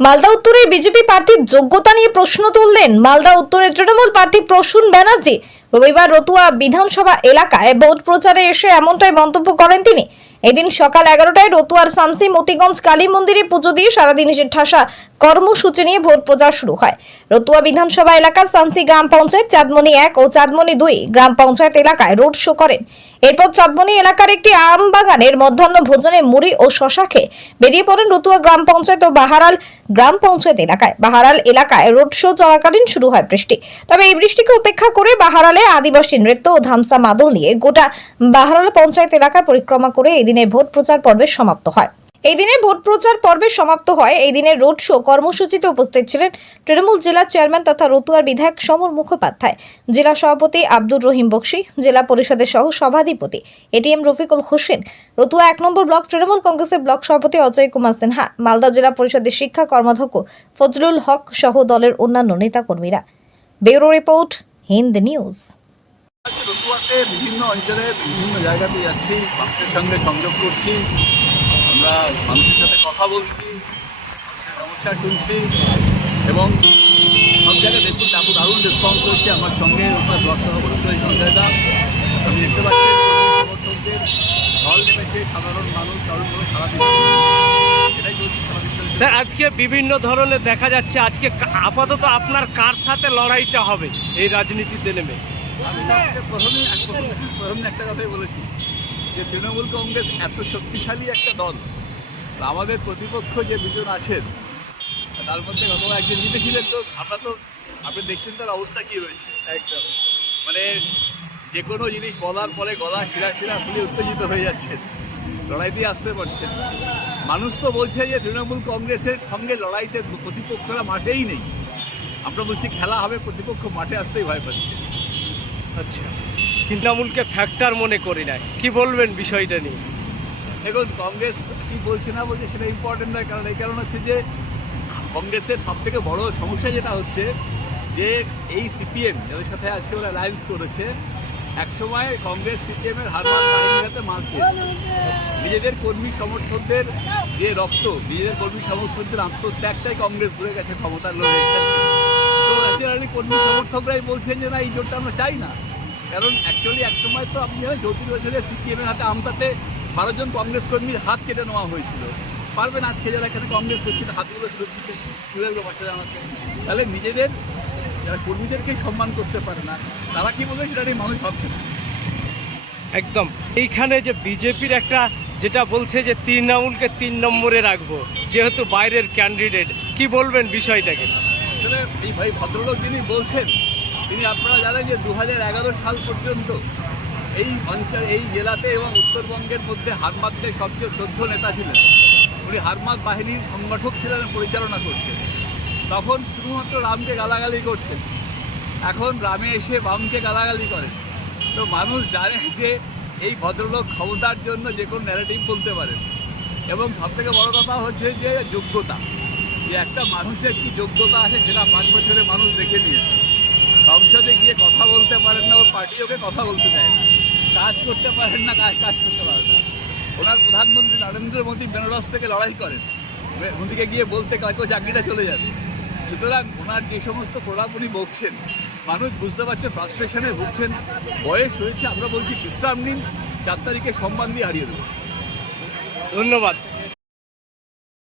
মালদা উত্তরের বিজেপি প্রার্থীর যোগ্যতা নিয়ে প্রশ্ন তুললেন মালদা উত্তরের তৃণমূল প্রার্থী প্রসূন ব্যানার্জি। রবিবার রতুয়া বিধানসভা এলাকায় ভোট প্রচারে এসে এমনটাই মন্তব্য করেন তিনি। এদিন সকাল 11টায় রতুয়ার শামসি মতিগঞ্জ কালী মন্দিরে পুজো দিয়ে সারাদিনের ঠাসা কর্মসূচি নিয়ে ভোট প্রচার শুরু হয়। রতুয়া বিধানসভা এলাকার শামসি গ্রাম পঞ্চায়েত, চাঁদমণি 1 ও চাঁদমণি 2 গ্রাম পঞ্চায়েত এলাকায় রোড শো করেন। এরপর চাঁদমণি এলাকার একটি আম বাগানের মধ্যাহ্ন ভোজনে মুড়ি ও শশা খেয়ে বেরিয়ে পড়েন রতুয়া গ্রাম পঞ্চায়েত ও বাহারাল গ্রাম পঞ্চায়েত এলাকায়। বাহারাল এলাকায় রোড শো চলাকালীন শুরু হয় বৃষ্টি। তবে এই বৃষ্টিকে উপেক্ষা করে বাহারালে আদিবাসী নৃত্য ও ধামসা মাদল নিয়ে গোটা বাহারাল পঞ্চায়েত এলাকায় পরিক্রমা করে এই দিনের ভোট প্রচার পর্বের সমাপ্ত হয়। এই দিনের রোড শো কর্মসূচিতে উপস্থিত ছিলেন তৃণমূল জেলা চেয়ারম্যান তথা রতুয়ার বিধায়ক সমর মুখোপাধ্যায়, জেলা সভাপতি আব্দুর রহিম বক্সি, জেলা পরিষদের সহ সভাধিপতি এটিএম রফিকুল হোসেন, রতুয়া 1 নম্বর ব্লক তৃণমূল কংগ্রেসের ব্লক সভাপতি অজয় কুমার সিনহা, মালদা জেলা পরিষদের শিক্ষা কর্মাধ্যক্ষ ফজলুল হক সহ দলের অন্যান্য নেতা কর্মীরা। Bureau report, Hind news. রতুয়াতে বিভিন্ন অঞ্চলে বিভিন্ন জায়গাতে যাচ্ছি, মানুষের সঙ্গে সংযোগ করছি, আমরা মানুষের সাথে কথা বলছি, সমস্যা শুনছি এবং সব জায়গায় দেখুন দারুণ রেসপন্স হচ্ছে। আমার সঙ্গে রতুয়া ব্লক সভাপতি সঞ্জয়দা, আমি দেখতে পাচ্ছি সমর্থকদের ঢল নেমেছে, সাধারণ মানুষ দারুণ করে সারা দিচ্ছে। এটাই চলছে সারাদিন। স্যার, আজকে বিভিন্ন ধরনের দেখা যাচ্ছে, আজকে আপাতত আপনার কার সাথে লড়াইটা হবে এই রাজনীতিতে নেমে? আমি প্রথমে একটা কথাই বলেছি যে তৃণমূল কংগ্রেস এত শক্তিশালী একটা দল, আমাদের প্রতিপক্ষ যে দুজন আছেন তার মধ্যে গত একজন জিতেছিলেন, তো আপনি দেখছেন তার অবস্থা কী হয়েছে। একদম মানে যে কোনো জিনিস বলার পরে গলা শিরা খুলে উত্তেজিত হয়ে যাচ্ছেন, লড়াই দিয়ে আসতে পারছেন। মানুষ তো বলছে যে তৃণমূল কংগ্রেসের সঙ্গে লড়াইতে প্রতিপক্ষরা মাঠেই নেই। আমরা বলছি খেলা হবে, প্রতিপক্ষ মাঠে আসতেই ভয় পাচ্ছে। আচ্ছা, তৃণমূলকে ফ্যাক্টর মনে করি না, কি বলবেন বিষয়টা নিয়ে? দেখুন, কংগ্রেস কি বলছে না বলছে সেটা ইম্পর্টেন্ট নয়, কারণ এই কারণ হচ্ছে যে কংগ্রেসের সবথেকে বড় সমস্যা যেটা হচ্ছে যে এই সিপিএম যাদের সাথে আজকে ওরা অ্যালায়েন্স করেছে, একসময় কংগ্রেস সিপিএমের হারমান বাহিনীর হাতে মার খেয়েছে। নিজেদের কর্মী সমর্থকদের যে রক্ত, নিজেদের কর্মী সমর্থকদের আত্মত্যাগটাই কংগ্রেস ভুলে গেছে ক্ষমতার লোভে। তো ন্যাচারালি কর্মী সমর্থকরাই বলছেন যে না, এই জোটটা আমরা চাই না। কারণ অ্যাকচুয়ালি একসময় তো আপনি জানেন 34 বছরে সিপিএমের হাতে আমতাতে 12 জন কংগ্রেস কর্মীর হাত কেটে নেওয়া হয়েছিল। পারবেন আজকে যারা এখানে কংগ্রেস করছিল হাতগুলো সুযোগ বাচ্চা জানাতে? তাহলে নিজেদের যারা কর্মীদেরকেই সম্মান করতে পারে না, তারা কি বলবে সেটা নিয়ে মানুষ ভাবছে না। একদম এইখানে যে বিজেপির একটা যেটা বলছে যে তৃণমূলকে 3 নম্বরে রাখবো, যেহেতু বাইরের ক্যান্ডিডেট, কি বলবেন বিষয়টাকে? আসলে এই ভাই ভদ্রলোক যিনি বলছেন, তিনি আপনারা জানেন যে 2011 সাল পর্যন্ত এই অঞ্চল, এই জেলাতে এবং উত্তরবঙ্গের মধ্যে হারমাদের সবচেয়ে শ্রদ্ধ নেতা ছিলেন। উনি হারমাদ বাহিনীর সংগঠক ছিলেন, পরিচালনা করতেন। তখন শুধুমাত্র রামকে গালাগালি করতেন, এখন রামে এসে বামকে গালাগালি করেন। তো মানুষ জানে যে এই ভদ্রলোক ক্ষমতার জন্য যে কোনো ন্যারেটিভ বলতে পারেন। এবং সবথেকে বড় কথা হচ্ছে যে যোগ্যতা, যে একটা মানুষের কি যোগ্যতা আছে সেটা 5 বছরে মানুষ দেখে নিয়েছে। সংসদে গিয়ে কথা বলতে পারেন না, ওর পার্টি ওকে কথা বলতে দেয় না, কাজ করতে পারেন না, কাজ করতে পারেন না। ওনার প্রধানমন্ত্রী নরেন্দ্র মোদী বেনারস থেকে লড়াই করেন, মোদীকে গিয়ে বলতে কাউকে চাকরিটা চলে যাবে। সুতরাং ওনার যে সমস্ত প্রলাপ উনি বকছেন, মানুষ বুঝতে পারছে ফ্রাস্ট্রেশনে ভুগছেন। বয়স হয়েছে, আমরা বলছি বিশ্রাম নিন, 4 তারিখে সম্মান দিয়ে হারিয়ে দেবো। ধন্যবাদ।